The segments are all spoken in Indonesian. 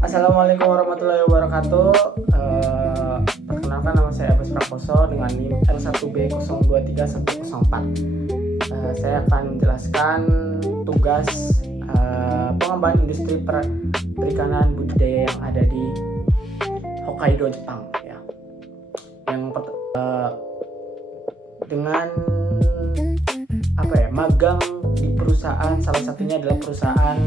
Assalamualaikum warahmatullahi wabarakatuh. Perkenalkan, nama saya Abbas Prakoso dengan NIM L1B023104. Saya akan menjelaskan tugas pengembangan industri perikanan budidaya yang ada di Hokkaido, Jepang. Ya. Dengan magang di perusahaan, salah satunya adalah perusahaan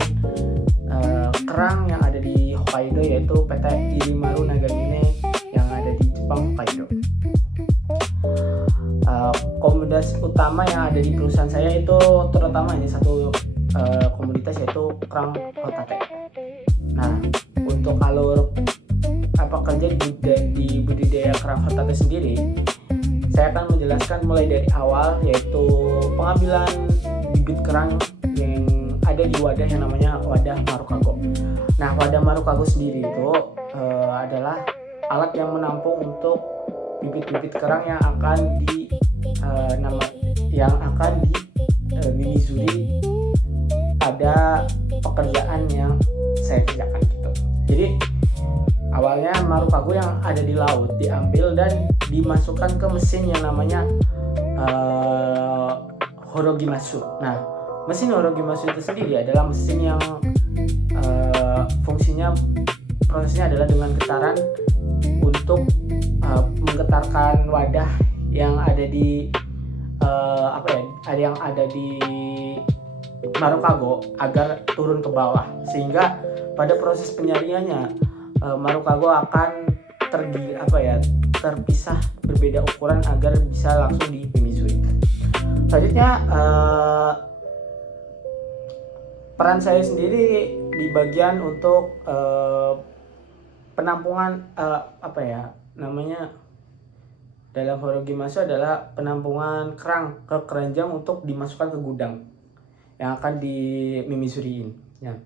kerang yang ada di Hokkaido, yaitu PT Irimaru Nagamine yang ada di Jepang, Hokkaido. Komoditas utama yang ada di perusahaan saya itu terutama ini satu komoditas, yaitu kerang hotate. Nah, untuk alur kerja di budidaya kerang hotate sendiri, saya akan menjelaskan mulai dari awal, yaitu pengambilan bibit kerang yang ada di wadah yang namanya wadah marukago. Nah, wadah marukago sendiri itu adalah alat yang menampung untuk bibit-bibit kerang yang akan mimizuri pada pekerjaan yang saya kerjakan gitu. Jadi awalnya marukago yang ada di laut diambil dan dimasukkan ke mesin yang namanya horogimasu. Nah, mesin horogimasu itu sendiri adalah mesin yang prosesnya adalah dengan getaran untuk menggetarkan wadah yang ada di marukago agar turun ke bawah, sehingga pada proses penyaringannya marukago akan terpisah berbeda ukuran agar bisa langsung dimimizuri. Selanjutnya peran saya sendiri di bagian untuk penampungan dalam horogimasu adalah penampungan kerang ke keranjang untuk dimasukkan ke gudang yang akan dimimizuriin. Ya.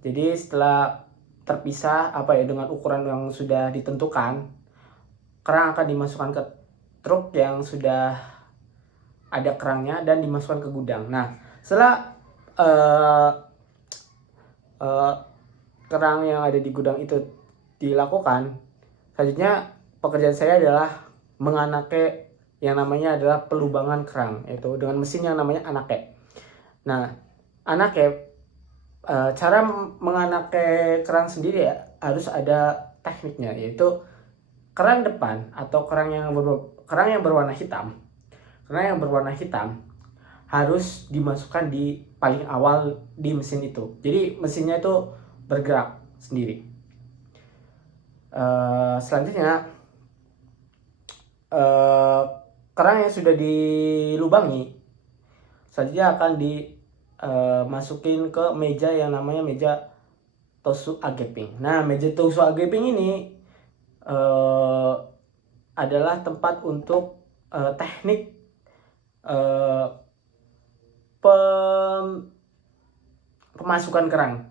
Jadi setelah terpisah dengan ukuran yang sudah ditentukan, kerang akan dimasukkan ke truk yang sudah ada kerangnya dan dimasukkan ke gudang. Nah, setelah kerang yang ada di gudang itu dilakukan, selanjutnya pekerjaan saya adalah menganake yang namanya adalah pelubangan kerang, yaitu dengan mesin yang namanya anake. Nah, anake, cara menganake kerang sendiri harus ada tekniknya, yaitu kerang depan atau kerang yang berwarna hitam. Kerang yang berwarna hitam harus dimasukkan di paling awal di mesin itu. Jadi mesinnya itu bergerak sendiri. Selanjutnya kerang yang sudah dilubangi selanjutnya akan dimasukin ke meja yang namanya meja tosu ageping. Nah, meja tosu ageping ini adalah tempat untuk teknik pemasukan kerang,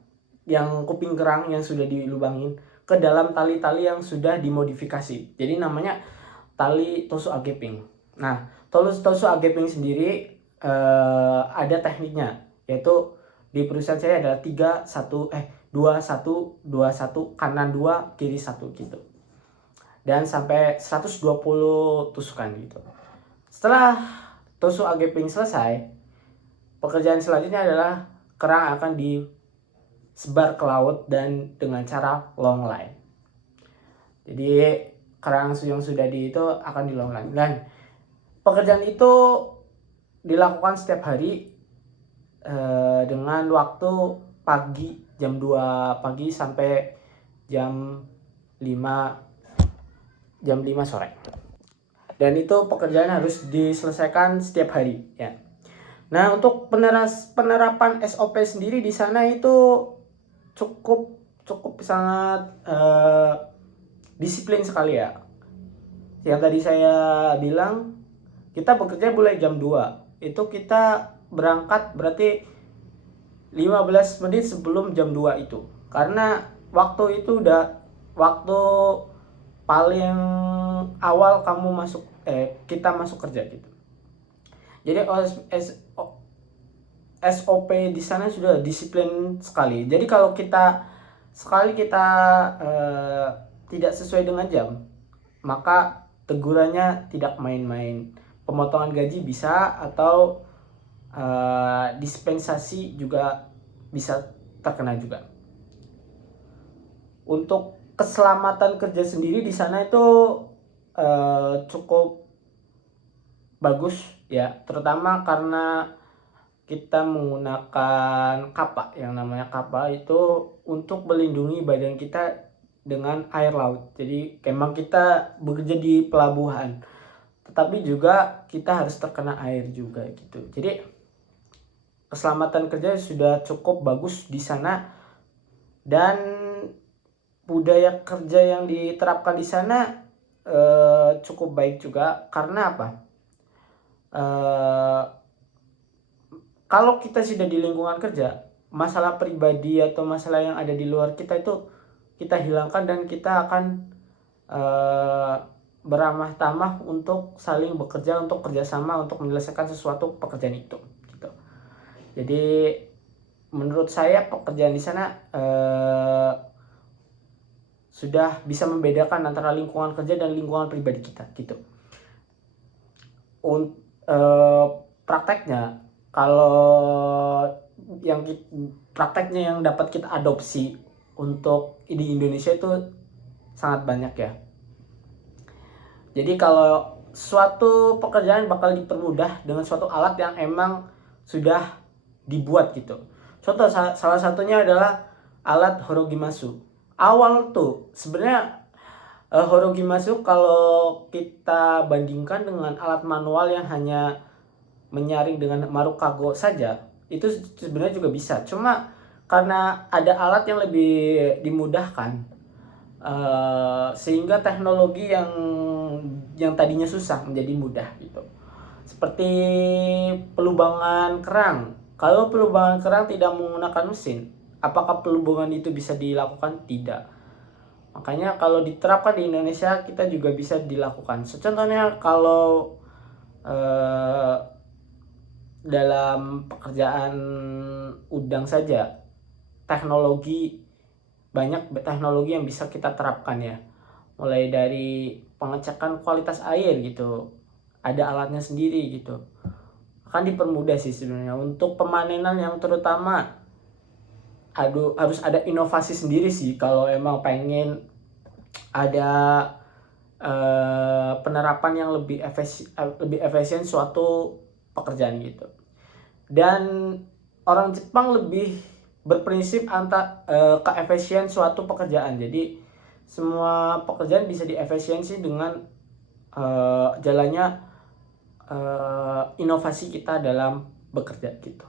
yang kuping kerang yang sudah dilubangin ke dalam tali-tali yang sudah dimodifikasi. Jadi namanya tali tosu ageping. Nah, tosu ageping sendiri ada tekniknya, yaitu di perusahaan saya adalah 2-1-2-1 kanan 2 kiri 1 gitu. Dan sampai 120 tusukan gitu. Setelah tosu ageping selesai, pekerjaan selanjutnya adalah kerang akan disebar ke laut dan dengan cara long line. Jadi kerang yang sudah itu akan di long line, dan pekerjaan itu dilakukan setiap hari dengan waktu pagi jam 2 pagi sampai jam 5 sore. Dan itu pekerjaan harus diselesaikan setiap hari ya. Nah, untuk penerapan SOP sendiri di sana itu cukup sangat disiplin sekali ya. Yang tadi saya bilang, kita bekerja mulai jam 2. Itu kita berangkat berarti 15 menit sebelum jam 2 itu. Karena waktu itu udah waktu paling awal kita masuk kerja gitu. Jadi SOP di sana sudah disiplin sekali. Jadi kalau kita sekali kita tidak sesuai dengan jam, maka tegurannya tidak main-main. Pemotongan gaji bisa, atau dispensasi juga bisa terkena juga. Untuk keselamatan kerja sendiri di sana itu cukup bagus ya, terutama karena kita menggunakan kapa. Yang namanya kapa itu untuk melindungi badan kita dengan air laut. Jadi memang kita bekerja di pelabuhan, tetapi juga kita harus terkena air juga gitu. Jadi keselamatan kerja sudah cukup bagus di sana, dan budaya kerja yang diterapkan di sana cukup baik juga. Karena apa? Kalau kita sudah di lingkungan kerja, masalah pribadi atau masalah yang ada di luar kita itu kita hilangkan, dan kita akan beramah tamah untuk saling bekerja, untuk kerjasama, untuk menyelesaikan sesuatu pekerjaan itu gitu. Jadi menurut saya pekerjaan di sana sudah bisa membedakan antara lingkungan kerja dan lingkungan pribadi kita gitu. Prakteknya, kalau prakteknya yang dapat kita adopsi untuk di Indonesia itu sangat banyak ya. Jadi kalau suatu pekerjaan bakal dipermudah dengan suatu alat yang emang sudah dibuat gitu. Contoh salah satunya adalah alat horogimasu. Awal tuh sebenarnya horogimasu kalau kita bandingkan dengan alat manual yang hanya menyaring dengan marukago saja, itu sebenarnya juga bisa. Cuma karena ada alat yang lebih dimudahkan, sehingga teknologi yang tadinya susah menjadi mudah gitu. Seperti pelubangan kerang. Kalau pelubangan kerang tidak menggunakan mesin, apakah pelubangan itu bisa dilakukan? Tidak. Makanya kalau diterapkan di Indonesia, kita juga bisa dilakukan. Contohnya kalau dalam pekerjaan udang saja, banyak teknologi yang bisa kita terapkan ya. Mulai dari pengecekan kualitas air gitu, ada alatnya sendiri gitu. Akan dipermudah sih sebenarnya. Untuk pemanenan yang terutama harus ada inovasi sendiri sih kalau emang pengen ada penerapan yang lebih efisien suatu pekerjaan gitu. Dan orang Jepang lebih berprinsip keefisien suatu pekerjaan. Jadi semua pekerjaan bisa diefisiensi dengan jalannya inovasi kita dalam bekerja gitu.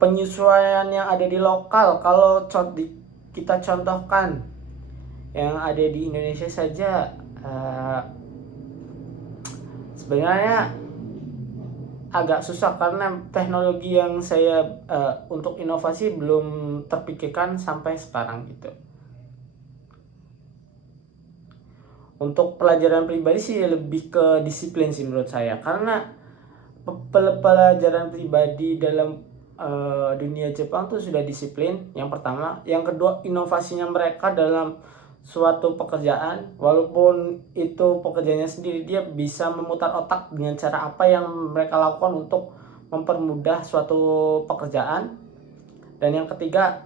Penyesuaian yang ada di lokal, kalau kita contohkan yang ada di Indonesia saja, sebenarnya agak susah karena teknologi yang saya untuk inovasi belum terpikirkan sampai sekarang gitu. Untuk pelajaran pribadi sih lebih ke disiplin sih menurut saya, karena pelajaran pribadi dalam dunia Jepang tuh sudah disiplin, yang pertama. Yang kedua, inovasinya mereka dalam suatu pekerjaan, walaupun itu pekerjaannya sendiri, dia bisa memutar otak dengan cara apa yang mereka lakukan untuk mempermudah suatu pekerjaan. Dan yang ketiga,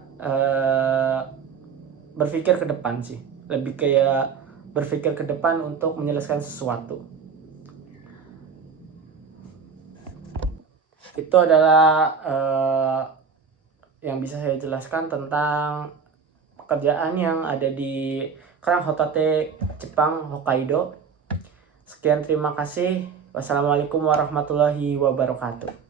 berpikir ke depan sih, lebih kayak berpikir ke depan untuk menyelesaikan sesuatu. Itu adalah yang bisa saya jelaskan tentang pekerjaan yang ada di Kerang Hotate, Jepang, Hokkaido. Sekian, terima kasih. Wassalamualaikum warahmatullahi wabarakatuh.